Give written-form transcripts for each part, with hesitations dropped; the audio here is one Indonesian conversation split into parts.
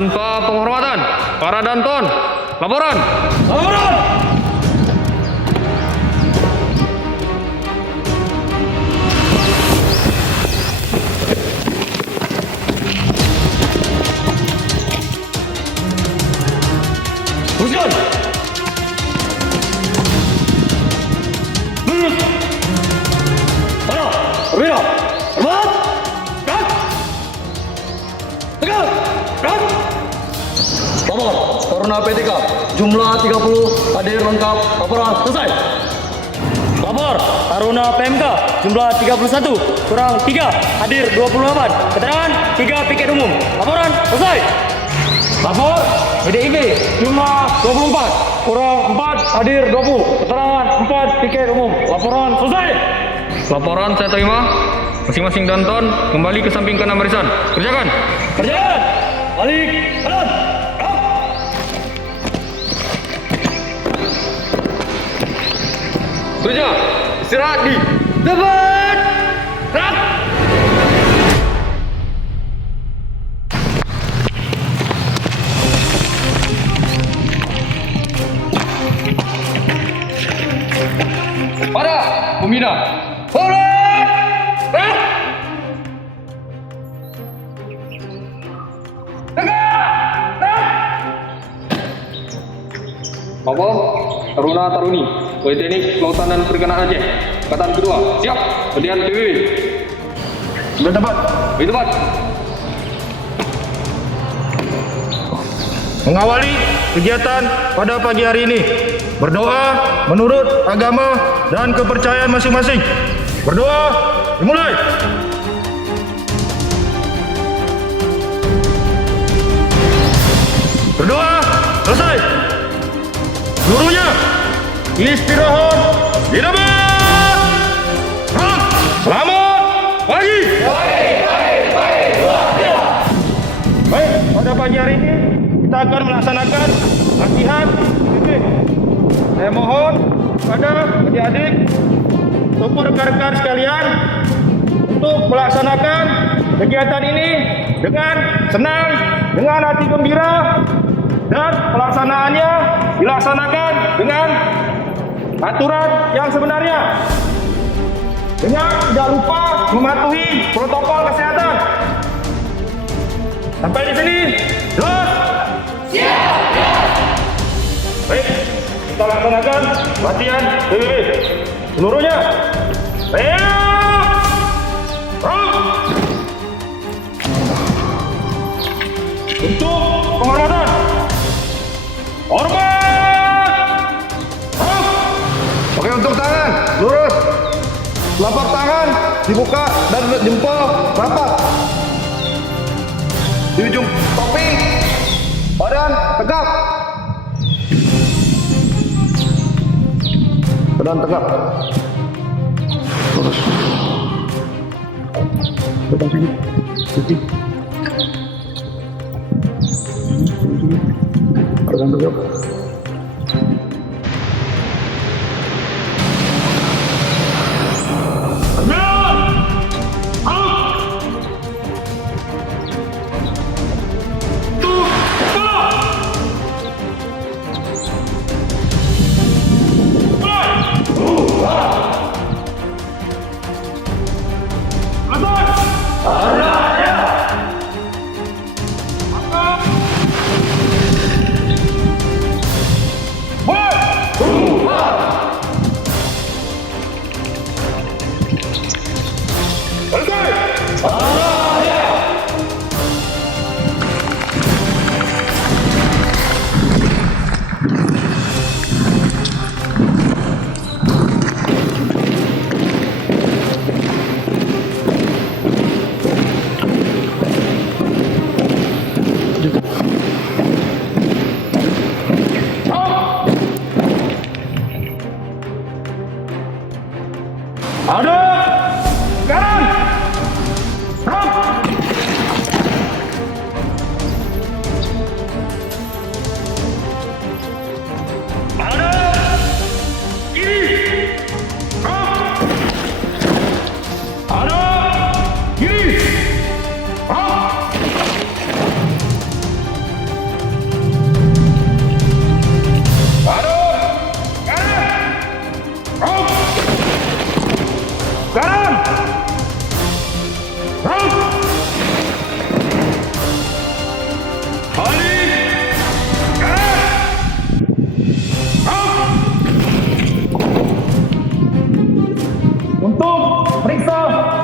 Tanpa penghormatan, para Danton, laporan. Laporan. Teruskan. Lurus. Sana, berbeda. Hormat. Gerak. Tegak. Gerak. Lapor, Taruna PTK, jumlah 30, hadir lengkap, laporan selesai. Lapor, Taruna PMK, jumlah 31, kurang 3, hadir 28, keterangan 3 piket umum, laporan selesai. Lapor, PDIP, jumlah 24, kurang 4, hadir 20, keterangan 4 piket umum, laporan selesai. Laporan saya terima. Masing-masing Danton kembali ke samping kanan barisan. Kerjakan. Kerjakan. Balik kanan. Kerja. Istirahat di tempat. Gerak. Pada pembina. Oleh. Gerak. Apa? Taruna Taruni Politeknik Kelautan dan Perikanan Aceh, Angkatan kedua, siap. Latihan PBB. Sudah dapat. Di tempat. Mengawali kegiatan pada pagi hari ini, berdoa menurut agama dan kepercayaan masing-masing. Berdoa dimulai. Berdoa selesai. Seluruhnya istirahat di tempat. Selamat pagi. Baik, pada pagi hari ini kita akan melaksanakan latihan PBB. Saya mohon kepada adik-adik ataupun rekan-rekan sekalian untuk melaksanakan kegiatan ini dengan senang, dengan hati gembira, dan pelaksanaannya dilaksanakan dengan aturan yang sebenarnya, dengan tidak lupa mematuhi protokol kesehatan. Sampai di sini, jelas? Siap. Baik, kita laksanakan latihan PBB seluruhnya. Untuk penghormatan, hormat. Oke, untuk tangan lurus, telapak tangan dibuka dan jempol rapat. Di ujung topi, badan tegap. Badan tegap. Lurus. Badan sini. Sini. Badan tegap.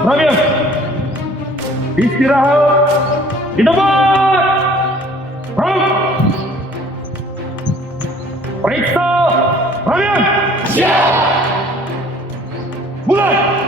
Rabian. Istirahat di tempat. Periksa Rabian. Siap. Mulai.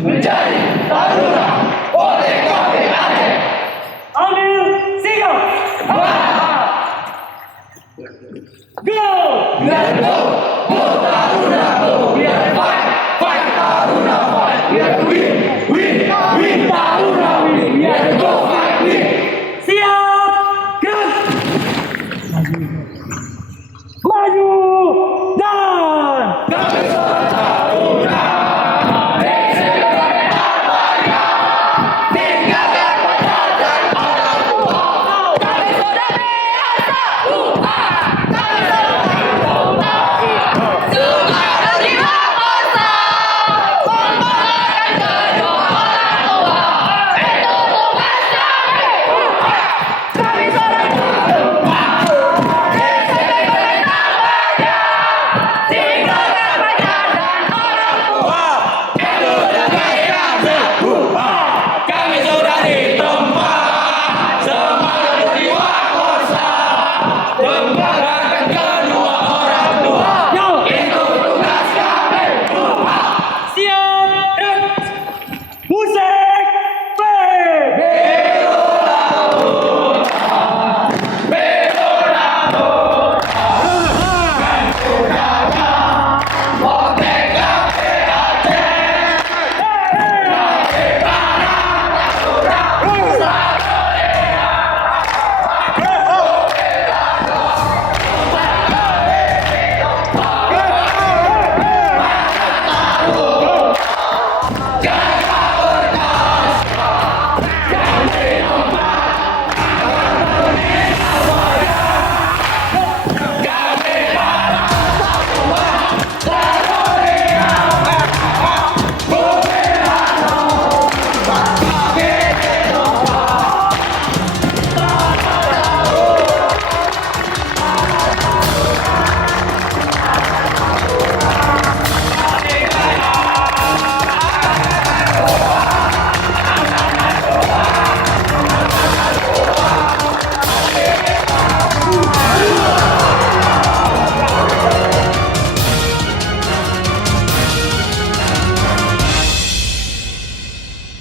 menjadi Taruna Politeknik KP Aceh. Ambil sikap. Go! Let's go, Taruna.